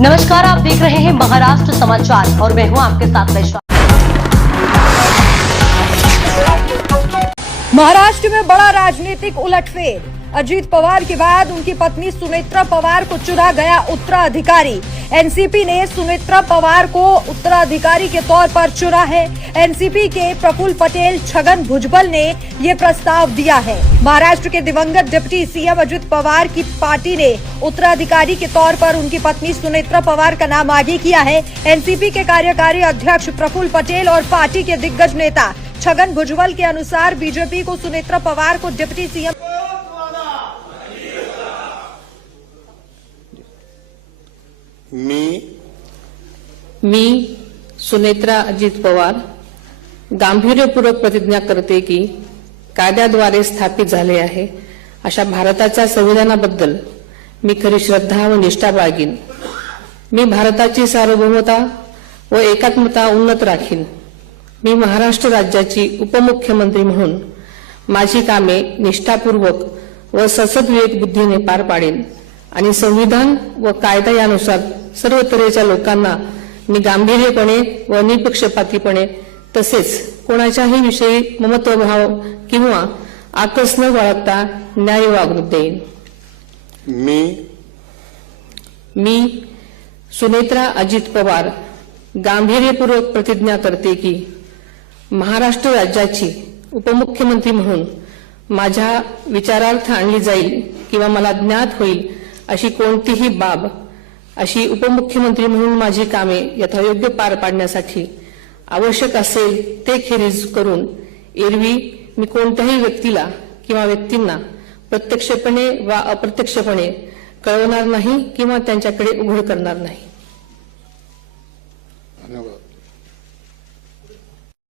नमस्कार, आप देख रहे हैं महाराष्ट्र समाचार और मैं हूं आपके साथ वैशाली। महाराष्ट्र में बड़ा राजनीतिक उलटफेर। अजीत पवार के बाद उनकी पत्नी सुनेत्रा पवार को चुना गया उत्तराधिकारी। एनसीपी ने सुनेत्रा पवार को उत्तराधिकारी के तौर पर चुना है। एनसीपी के प्रफुल्ल पटेल, छगन भुजबल ने ये प्रस्ताव दिया है। महाराष्ट्र के दिवंगत डिप्टी सीएम अजित पवार की पार्टी ने उत्तराधिकारी के तौर पर उनकी पत्नी सुनेत्रा पवार का नाम आगे किया है। एनसीपी के कार्यकारी अध्यक्ष प्रफुल्ल पटेल और पार्टी के दिग्गज नेता छगन भुजबल के अनुसार बीजेपी को सुनेत्रा पवार को डिप्टी सीएम मी सुनेत्रा अजित पवार गांभीर्यपूर्वक प्रतिज्ञा करते की कायद्याद्वारे स्थापित झाले आहे अशा भारताच्या संविधानाबद्दल मी खरी श्रद्धा व निष्ठा बाळगीन। मी भारताची सार्वभौमता व एकात्मता उन्नत राखीन। मी महाराष्ट्र राज्याची उपमुख्यमंत्री म्हणून माझी कामे निष्ठापूर्वक व ससद्विवेक बुद्धीने पार पाडेन आणि संविधान व कायदा यानुसार सर्व तऱ्हेच्या लोकांना मी गांभीर्यपणे व निपक्षपातीपणे तसेच कोणाच्याही विषयी ममत्वभाव किंवा आकस न बाळगता न्याय वागणूक देईन। मी सुनेत्रा अजित पवार गांभीर्यपूर्वक प्रतिज्ञा करते की महाराष्ट्र राज्याची उपमुख्यमंत्री म्हणून माझ्या विचारार्थ आणली जाईल किंवा मला ज्ञात होईल अशी कोणतीही बाब अशी उपमुख्यमंत्री म्हणून माझी कामे यथायोग्य पार पाडण्यासाठी आवश्यक असेल ते खेरीज करून एरवी मी कोणत्याही व्यक्तीला किंवा व्यक्तींना प्रत्यक्षपणे वा अप्रत्यक्षपणे कळवणार नाही किंवा त्यांच्याकडे उघड करणार नाही।